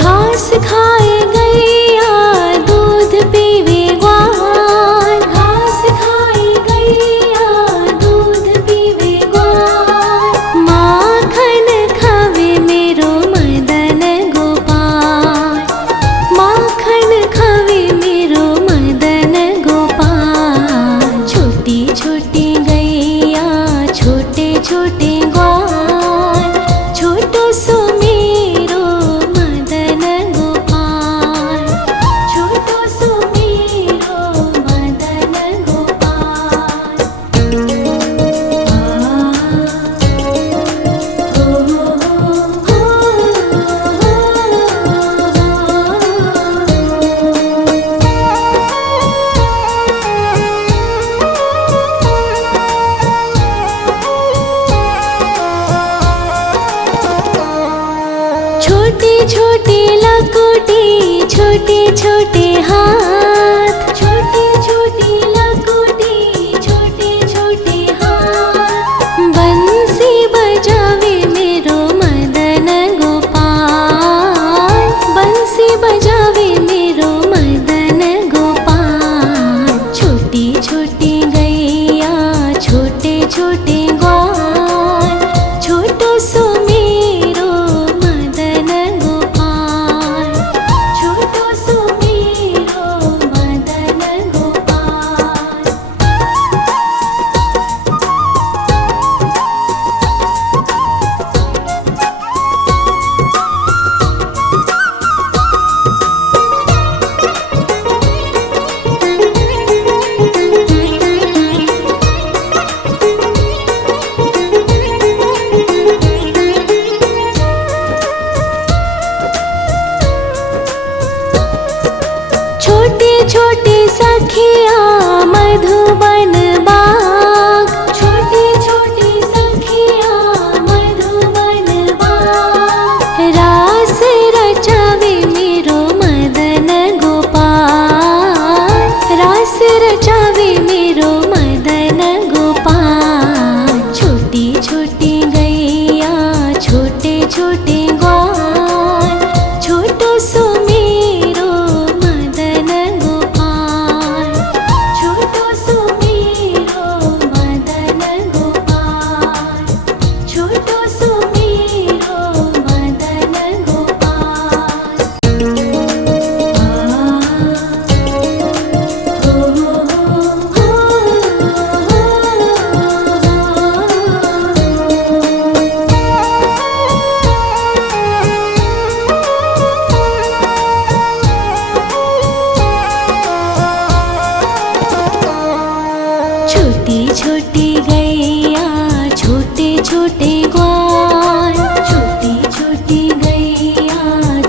घास खाए गैया दूध पीवे ग्वाल, घास खाए गैया दूध पीवे ग्वाल। माखन खावे मेरो मदन गोपाल, माखन खावे मेरो मदन गोपाल। छोटी छोटी गैया छोटे छोटे ग्वाल, छोटो सो मेरो मदन गोपाल, छोटो सो मेरो मदन गोपाल। छोटी छोटी लकुटी छोटे छोटे हाथ, छोटी छोटी लकुटी छोटे छोटे हाथ। बंसी बजावे मेरो मदन गोपाल, बंसी बजावे मेरो मदन गोपाल। छोटी छोटी गैया छोटे छोटे ग्वाल, छोटो सो मेरो मदन गोपाल, छोटो सो मेरो मदन गोपाल। छोटे छोटे सखिया मधुबन बाग, छोटे छोटे सखिया मधुबन बाग। रास रचावे मेरो मदन गोपाल, रास रचावे मेरो मदन गोपाल। छोटी छोटी गैया छोटे छोटे ग्वाल, छोटो सो मेरो मदन गोपाल, छोटो सो मेरो मदन गोपाल, छोटो सो मेरो मदन गोपाल। छोटी छोटी गैया छोटे छोटे ग्वाल, छोटी छोटी गैया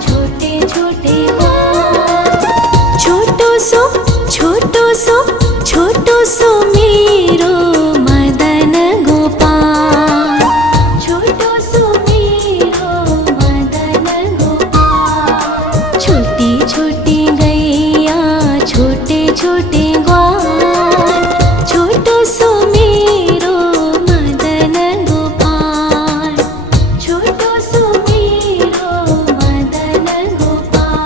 छोटे छोटे ग्वाल। छोटो सो छोटो सो छोटो सो मेरो मदन गोपाल, छोटो सो मेरो मदन गोपाल। छोटी छोटी गैया छोटे छोटे ग्वाल, छोटो सो मेरो मदन गोपाल, छोटो सो मेरो मदन गोपाल।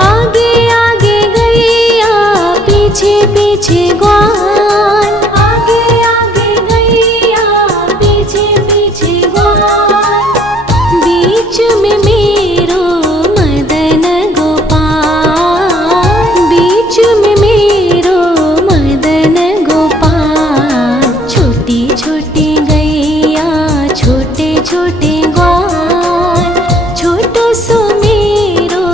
आगे आगे गैया पीछे पीछे ग्वाल, आगे आगे गैया पीछे पीछे ग्वाल। बीच में मेरो मदन गोपाल, बीच में मेरो मदन गोपाल। छोटी छोटी गैया छोटे छोटे ग्वाल, छोटो सो मेरो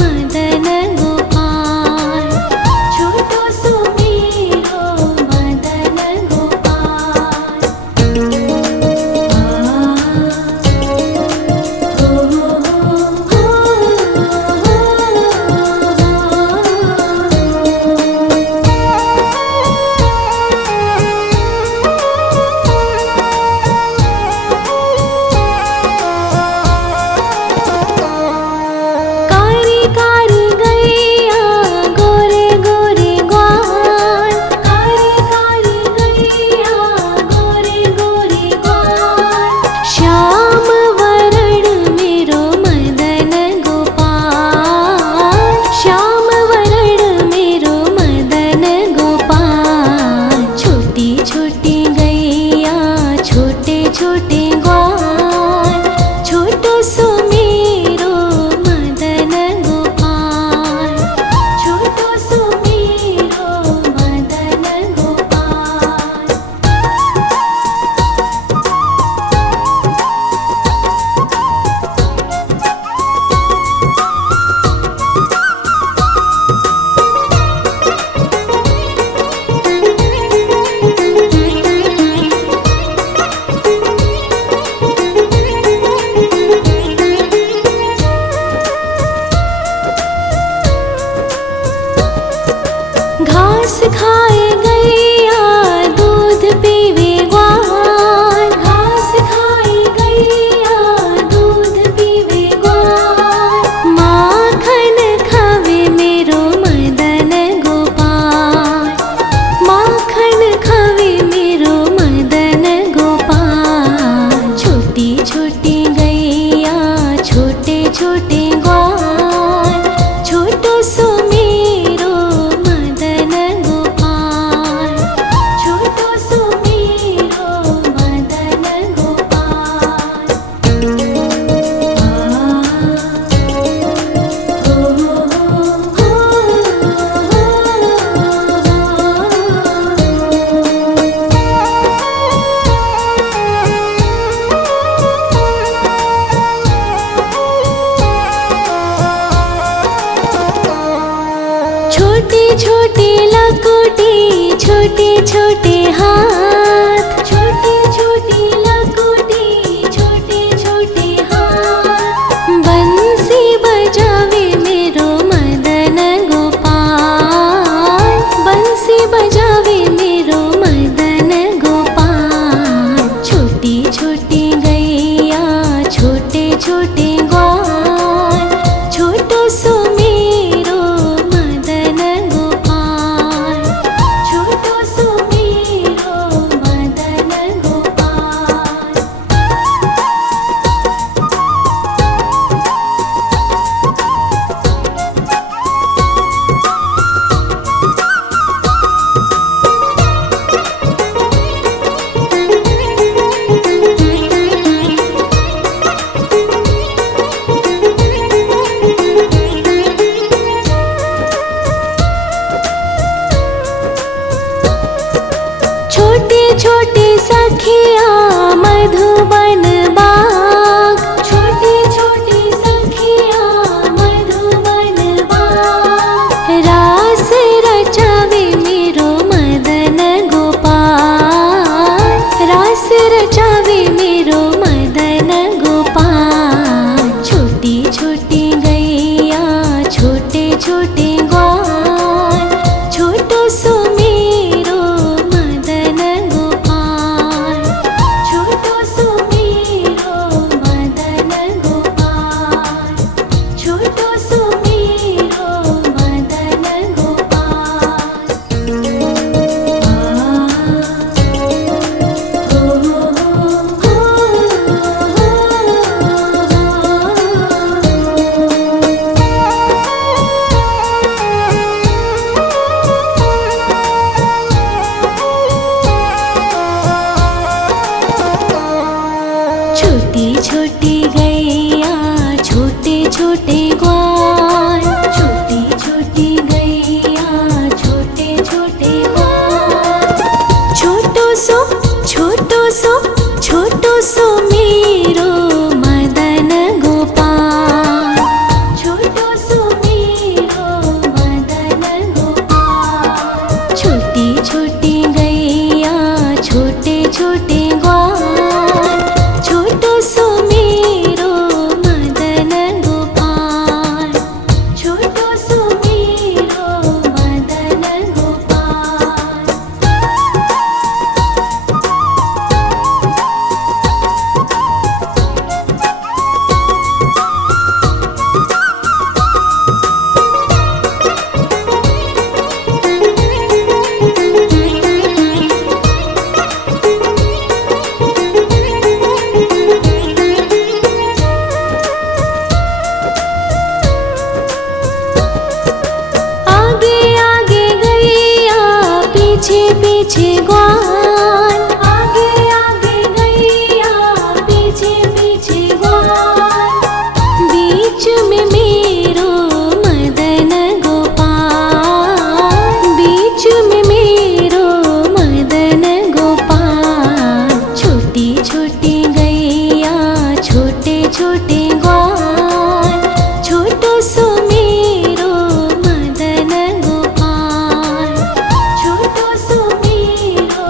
मदन गोपाल, छोटो सो मेरो घास खाए गैया दूध पीवे ग्वाल, घास खाए गैया दूध पीवे ग्वाल, माखन खावे मेरो मदन गोपाल, माखन खावे मेरो मदन गोपाल। छोटी छोटी गैया छोटे छोटे ग्वाल, छोटो सो मेरो मदन गोपाल, छोटो सो मेरो मदन गोपाल। छोटे छोटे लकोटी छोटे छोटे हाथ, छोटे छोटे लकोटी छोटे छोटे हाथ, बंसी बजावे मेरो मदन गोपाल, बंसी बजावे मेरो मदन गोपाल। छोटी छोटी गैया छोटे छोटे ग्वाल, छोटो सो मेरो मदन गोपाल, छोटो सो मेरो मदन गोपाल। छोटे छोटे सखिया मधुबन बाग, छोटे छोटे सखिया मधुबन बाग, रास रचावे मेरो मदन गोपाल, रास रचावे मेरो मदन गोपाल। छोटी छोटी गैया छोटे छोटे ग्वाल, छोटो सो मेरो मदन गोपाल, छोटो सो मेरो मदन गोपाल, छोटो सो मेरो मदन गोपाल। छोटी छोटी गैया छोटे छोटे ग्वाल, छोटी छोटी गैया छोटे छोटे ग्वाल, छोटो सो छोटो सो छोटो सो मेरो मदन गोपाल, छोटो सो मेरो मदन गोपाल। छोटी छोटी गैया छोटे छोटे ग्वाल, छोटो सो मेरो मदन गोपाल, छोटो सो मेरो मदन गोपाल। आगे आगे गैया पीछे पीछे ग्वाल, आगे आगे गैया पीछे पीछे ग्वाल, बीच में मेरो मदन गोपाल, बीच में मेरो मदन गोपाल। छोटी छोटी गैया छोटे छोटे ग्वाल, छोटो सो मेरो मदन गोपाल, छोटो सो मेरो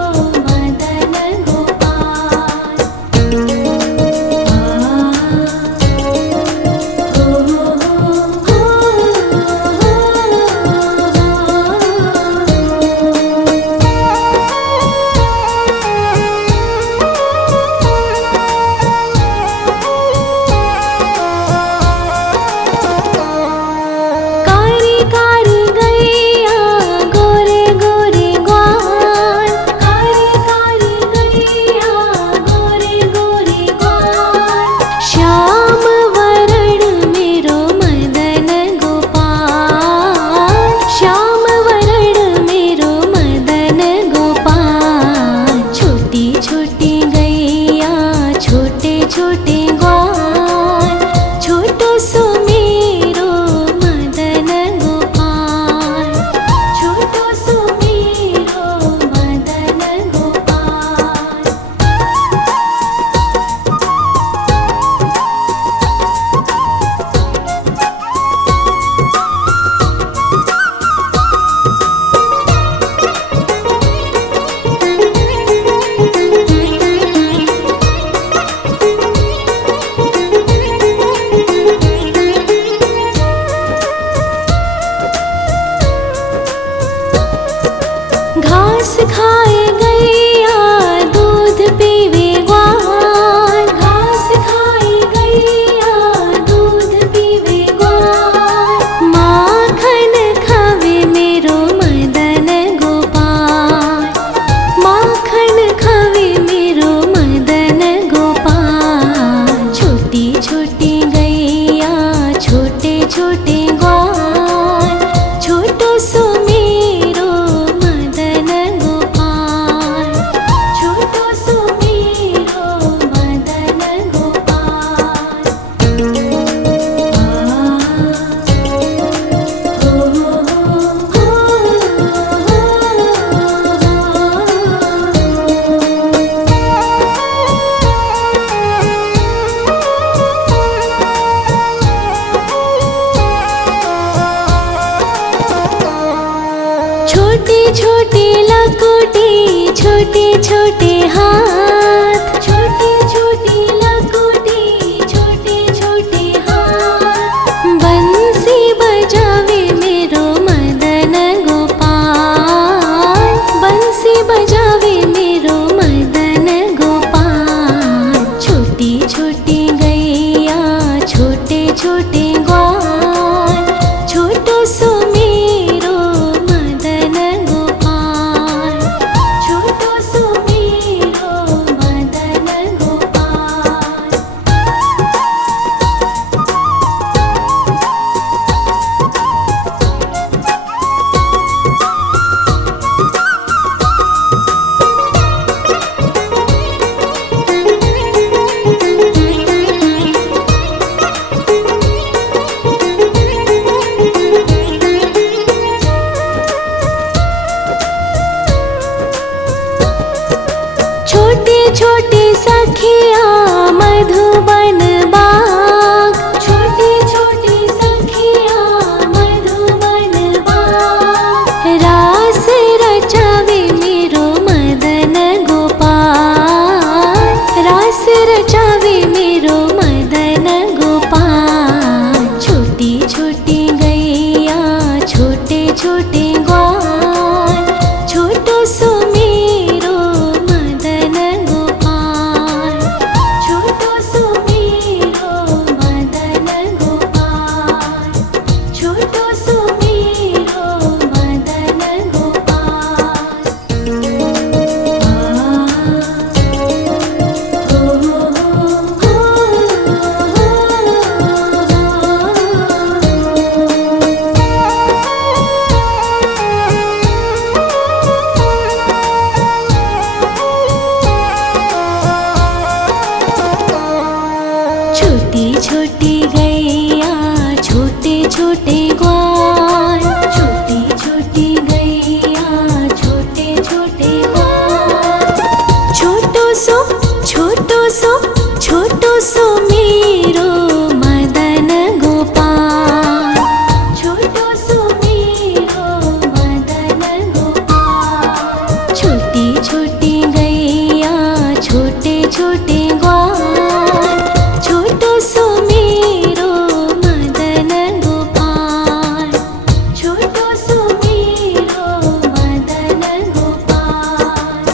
छोटे छोटे लकोटे छोटे छोटे हाथ, छोटे छोटे लकोटे छोटे छोटे हाथ। बंसी बजावे मेरो मदन गोपाल, बंसी बजावे मेरो मदन गोपाल। छोटी छोटी गैया छोटे छोटे ग्वाल, छोटो सो मेरो मदन गोपाल, छोटो सो मेरो मदन गोपाल। छोटे छोटे सखिया मधुबन बाग, छोटे छोटे सखिया मधुबन बाग। रास रचावे मेरो मदन गोपाल, रास रचावे मेरो मदन गोपाल। छोटी छोटी गैया छोटे छोटे ग्वाल, छोटो सो मेरो मदन गोपाल, छोटो सो मेरो मदन गोपाल, छोटो सो मेरो मदन गोपाल। छोटी छोटी गैया छोटे छोटे ग्वाल, छोटी छोटी गैया छोटे छोटे ग्वाल। छोटो सो छोटो सो छोटो सो मेरो मदन गोपाल, छोटो सो मेरो मदन गोपाल। छोटी छोटी गैया छोटे छोटे ग्वाल, छोटो सो मेरो मदन गोपाल, छोटो सो मेरो मदन गोपाल।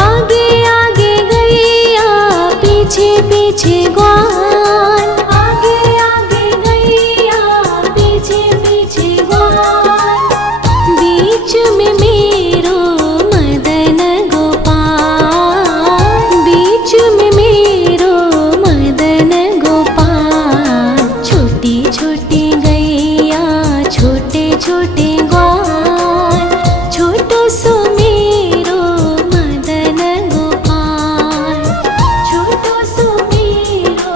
आगे आगे गैया पीछे पीछे ग्वाल, आगे आगे गैया पीछे पीछे ग्वाल। बीच में मेरो मदन गोपाल, बीच में मेरो मदन गोपाल। छोटी छोटी गैया छोटे छोटे ग्वाल, छोटो सो मेरो मदन गोपाल, छोटो सो मेरो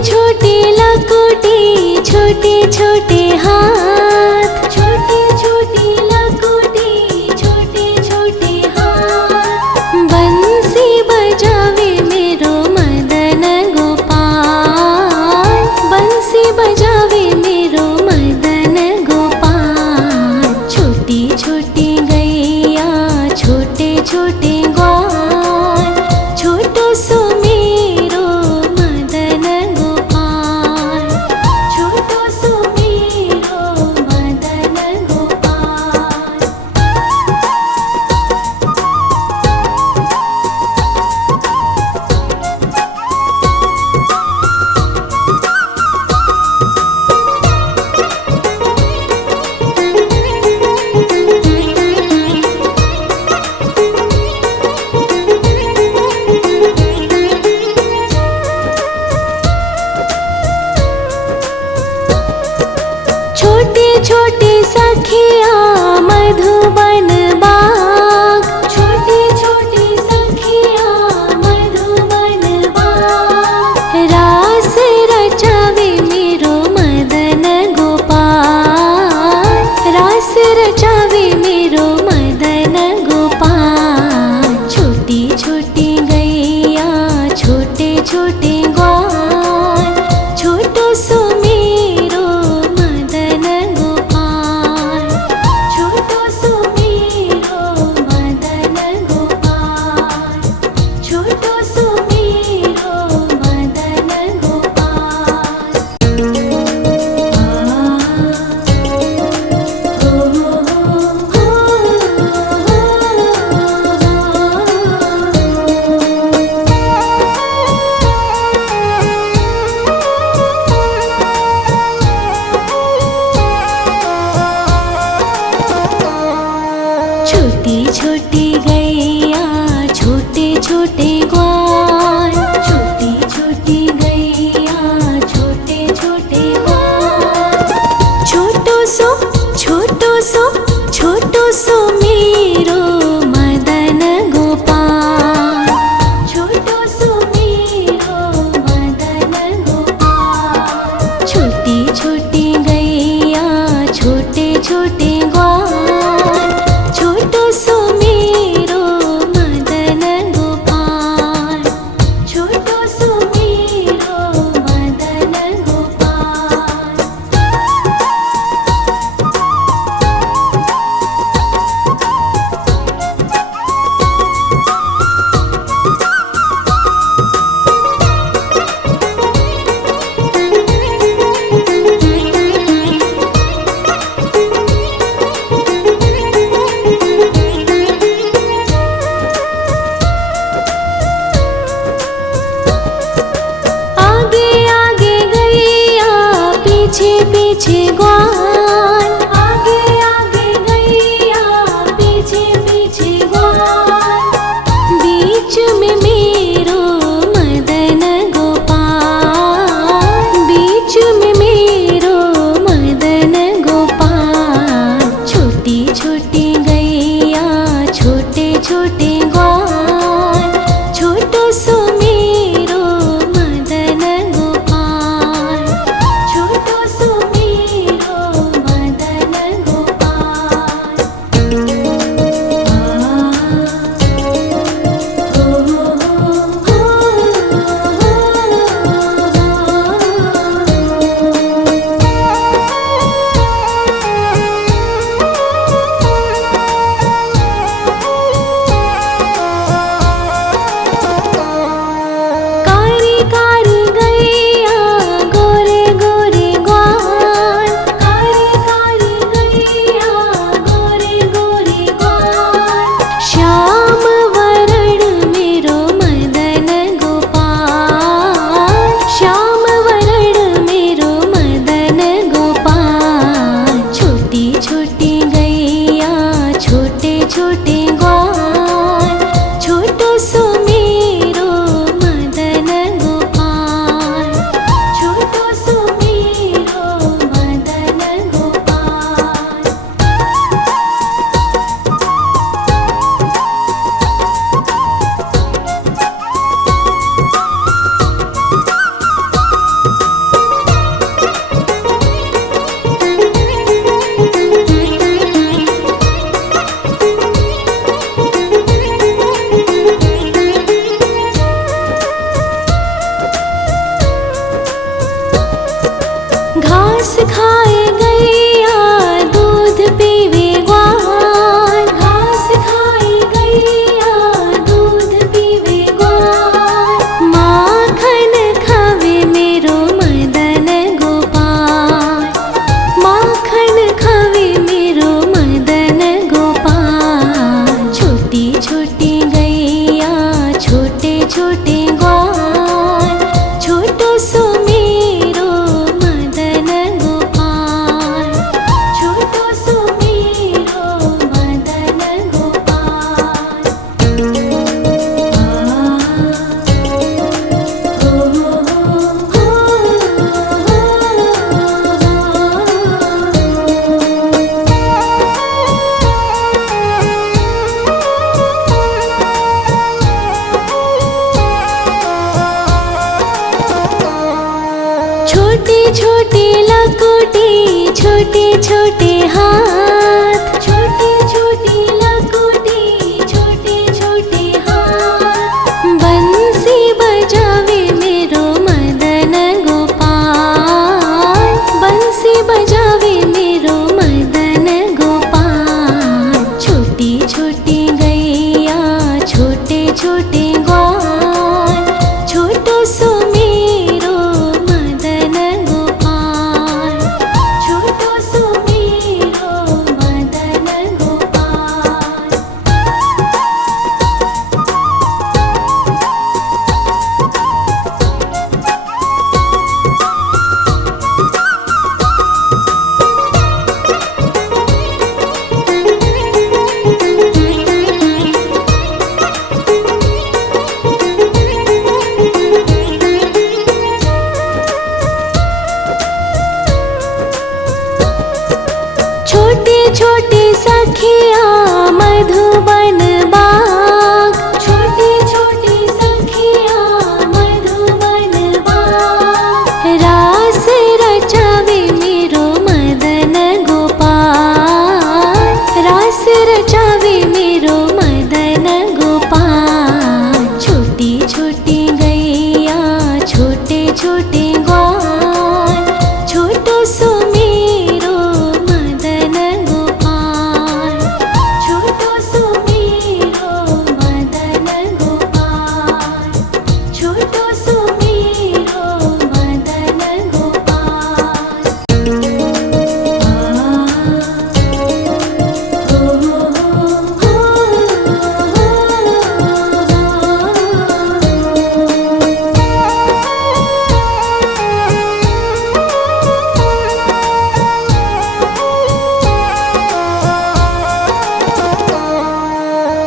छोटी लकुटी छोटे छोटे हाथ, छोटी छोटी लकुटी छोटे छोटे हाथ। बंसी बजावे मेरो मदन गोपाल, बंसी बजावे मेरो मदन गोपाल। छोटी छोटी गैया छोटे छोटे ग्वाल, छोटो सो मेरो मदन गोपाल, छोटो सो मेरो मदन गोपाल। छोटी छोटी सखिया मधुबन बाग, छोटी छोटी सखिया मधुबन बाग। रास रचावे मेरो मदन गोपाल, रास रचावे मेरो मदन गोपाल। छोटी छोटी गैया छोटे छोटे ग्वाल, छोटो सो मेरो मदन गोपाल, छोटो सो मेरो मदन गोपाल, छोटो सो मेरो मदन गोपाल। छोटी छोटी गैया छोटे छोटे ग्वाल, छोटी छोटी गैया छोटे छोटे ग्वाल। छोटो सो छोटो सो छोटो सो मेरो मदन गोपाल, छोटो सो मेरो मदन गोपाल। छोटी छोटी गैया छोटे छोटे ग्वाल, छोटो सो मेरो मदन गोपाल, छोटो सो मेरो मदन गोपाल। आगे आगे गैया पीछे पीछे ग्वाल, आगे आगे गैया पीछे पीछे ग्वाल। बीच में मेरो मदन गोपाल, बीच में मेरो मदन गोपाल। छोटी छोटी गैया छोटे छोटे ग्वाल, छोटो सो मेरो मदन गोपाल, छोटो सो मेरो खाए गैया दूध पीवे ग्वाल, घास खाए गैया दूध पीवे ग्वाल, माखन खावे मेरो मदन गोपाल, माखन खावे मेरो मदन गोपाल। छोटी छोटी गैया छोटे छोटे ग्वाल, छोटो सो मेरो मदन गोपाल, छोटो सो मेरो मदन गोपाल। छोटी छोटी लकुटी छोटे छोटे हाथ, छोटी छोटी लकुटी छोटे छोटे हाथ, बंसी बजावे मेरो मदन गोपाल, बंसी बजावे मेरो मदन गोपाल। छोटी छोटी गैया छोटे छोटे ग्वाल, छोटो सो मेरो मदन गोपाल, छोटो सो मेरो मदन गोपाल। छोटे छोटे सखिया मधुबन बाग, छोटे छोटे सखिया मधुबन बाग, रास रचावे मेरो मदन गोपाल, रास रचावे मेरो मदन गोपाल। छोटी छोटी गैया छोटे छोटे ग्वाल, छोटो सो मेरो मदन गोपाल, छोटो सो मेरो मदन गोपाल, छोटो सो मेरो मदन गोपाल।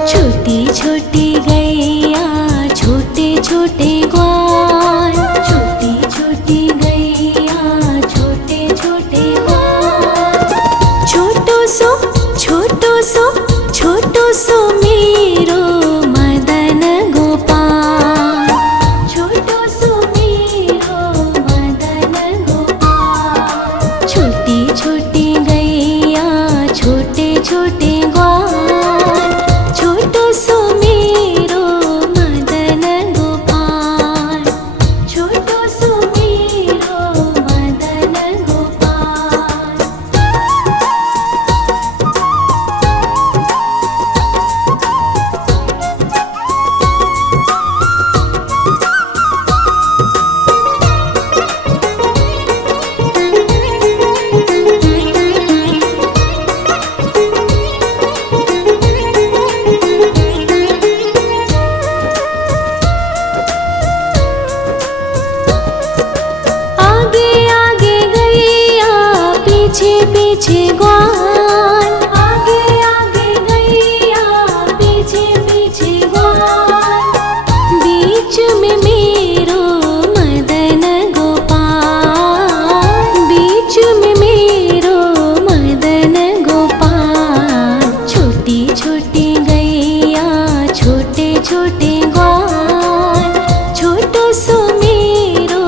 छोटी छोटी गैया छोटे छोटे ग्वाल, छोटी छोटी गैया छोटे छोटे ग्वाल, छोटो सो छोटो सो मेरो मदन गोपाल, छोटो सो मेरो मदन गोपाल। छोटी छोटी गैया छोटे छोटे ग्वाल, छोटो सो मेरो मदन गोपाल, छोटो सो मेरो मदन गोपाल। आगे आगे गैया पीछे पीछे ग्वाल, आगे आगे गैया पीछे पीछे ग्वाल, बीच में मेरो मदन गोपाल, बीच में मेरो मदन गोपाल। छोटी छोटी गैया छोटे छोटे ग्वाल, छोटो सो मेरो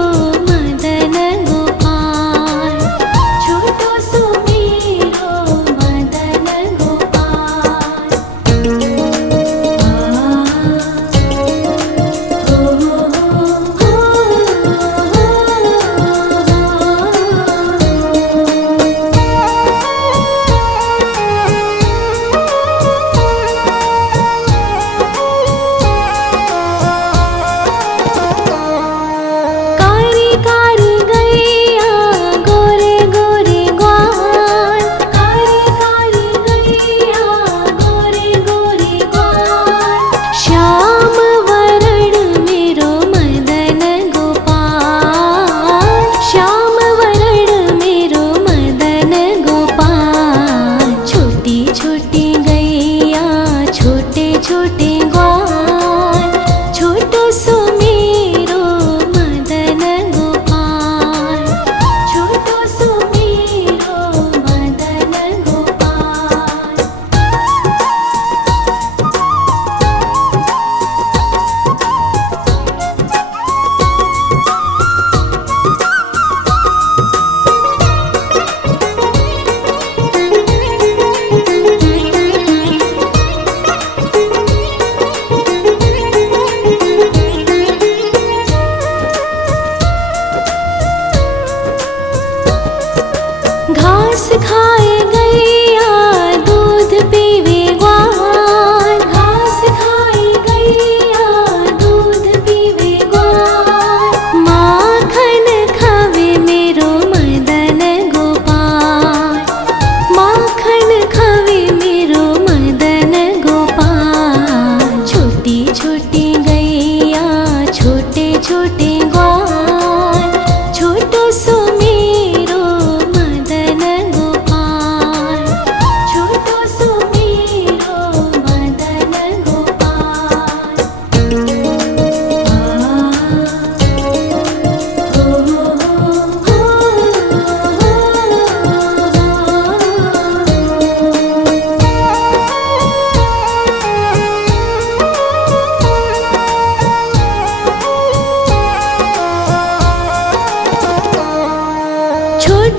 मदन गोपाल, छोटो सो मेरो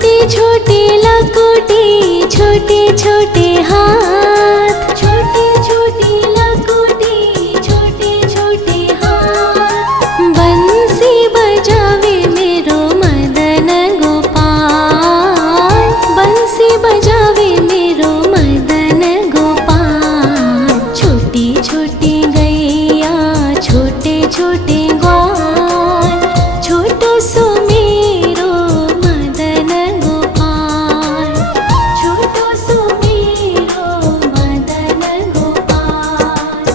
छोटी छोटी लकोटी छोटे छोटे हाथ, छोटी छोटी लकोटी छोटे छोटे हाथ। बंसी बजावे मेरो मदन गोपाल, बंसी बजावे मेरो मदन गोपाल। छोटी छोटी गैया छोटे छोटे ग्वाल, छोटो सो मेरो मदन गोपाल, छोटो सो मेरो मदन गोपाल।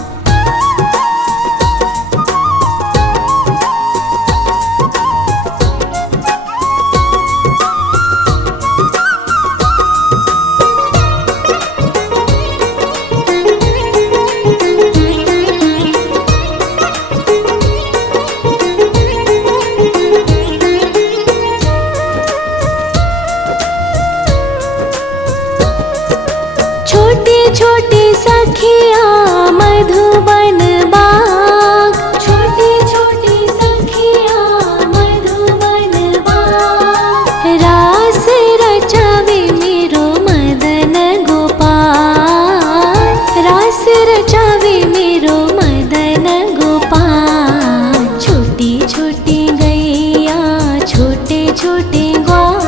छोटे छोटे सखिया मधुबन बाग, छोटे छोटे सखिया मधुबन बाग। रास रचावे मेरो मदन गोपाल, रास रचावे मेरो मदन गोपाल। छोटी छोटी गैया छोटे छोटे ग्वाल,